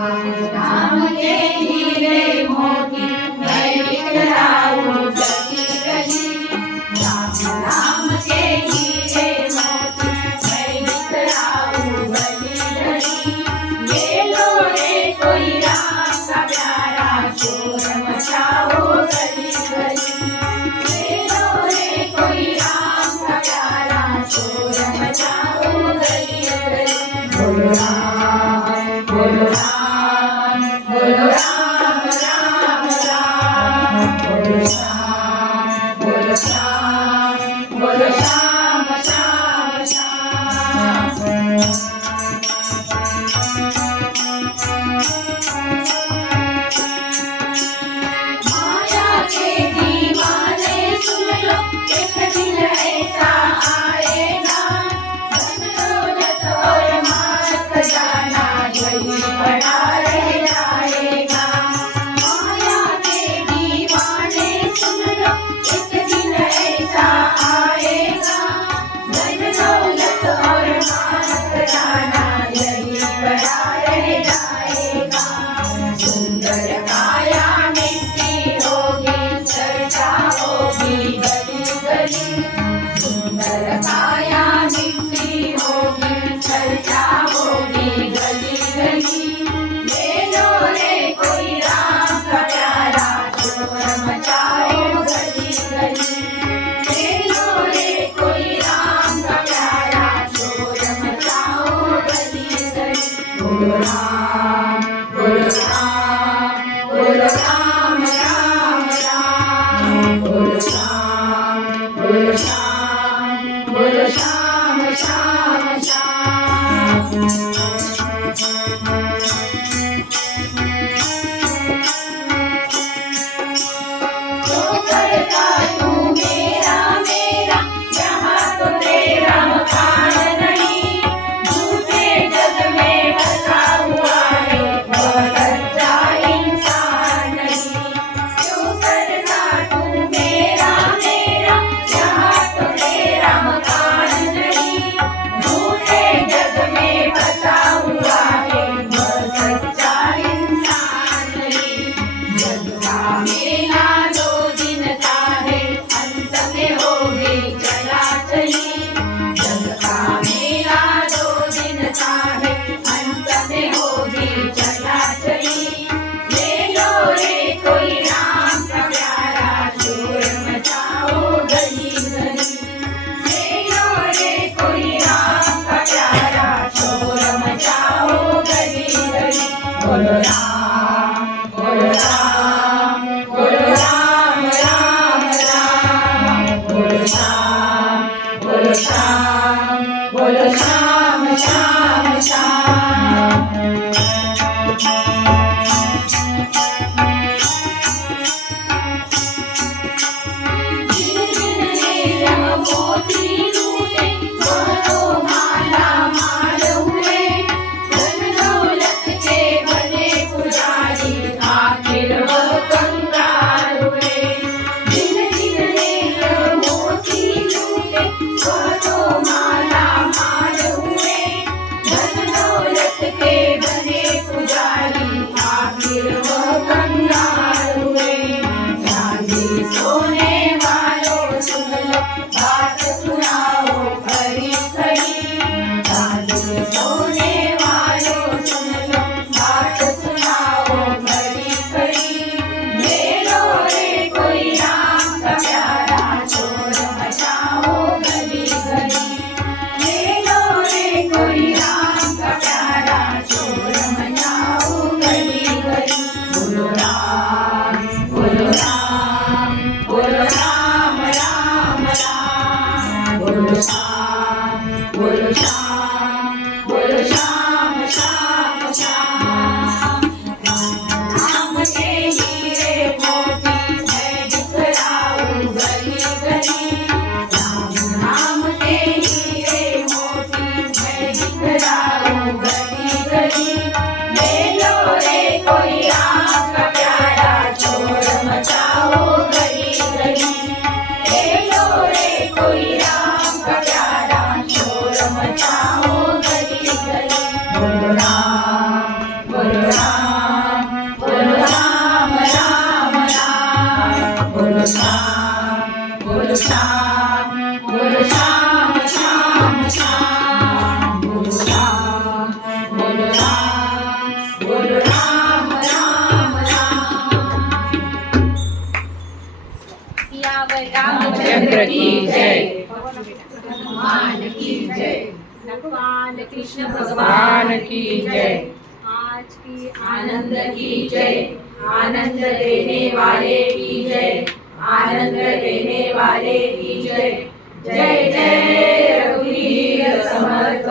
राम के हीरे मोती मैं बिखराऊं गली गली। राम राम के हीरे मोती मैं बिखराऊं गली गली। ये लो रे कोई राम का प्यारा शोर मचाओ गली गली। ये लो रे कोई राम का प्यारा शोर मचाओ गली गली। बोलो राम बोलो राम बोलो राम राम राम। बोलो श्याम बोलो श्याम बोलो श्याम श्याम श्याम। माया के दीवाने सुन लो एक दिन ऐसा आएगा। धन दौलत और माल खजाना यही बड़ा रह जाएगा। माया के दीवाने सुन लो एक दिन ऐसा आएगा। धन दौलत और माल खजाना यही बड़ा रह जाएगा। सुंदर काया मिट्टी होगी चर्चा होगी गली गली। सुंदर काया मिट्टी होगी चर्चा होगी गली गली। ले लो रे कोई राम का प्यारा शोर मचाओ गली गली। ले लो रे कोई राम का प्यारा शोर मचाओ गली गली। बोलो राम बोलो राम बोलो राम राम राम। बोलो श्याम बोलो श्याम बोलो श्याम श्याम श्याम। जो करता तू मेरा मेरा यहाँ तो तेरा मकान नहीं। झूठे जग में बसा हुआ है वह सच्चा इंसान नहीं। जो करता तू मेरा मेरा यहाँ तो तेरा मकान नहीं। झूठे जग में बसा हुआ है वह सच्चा इंसान नहीं। जग का मेला दो दिन का बोलो श्याम बोलो श्याम बोलो श्याम श्याम श्याम बोलो राम बोलो राम बोलो राम राम राम। सियावर रामचंद्र चंद्र की जय। भगवान की जय। भगवान कृष्ण भगवान की जय। आज की आनंद की जय। आनंद देने वाले की जय। आनंद देने वाले की जय। जय जय रघुवीर समर्थ।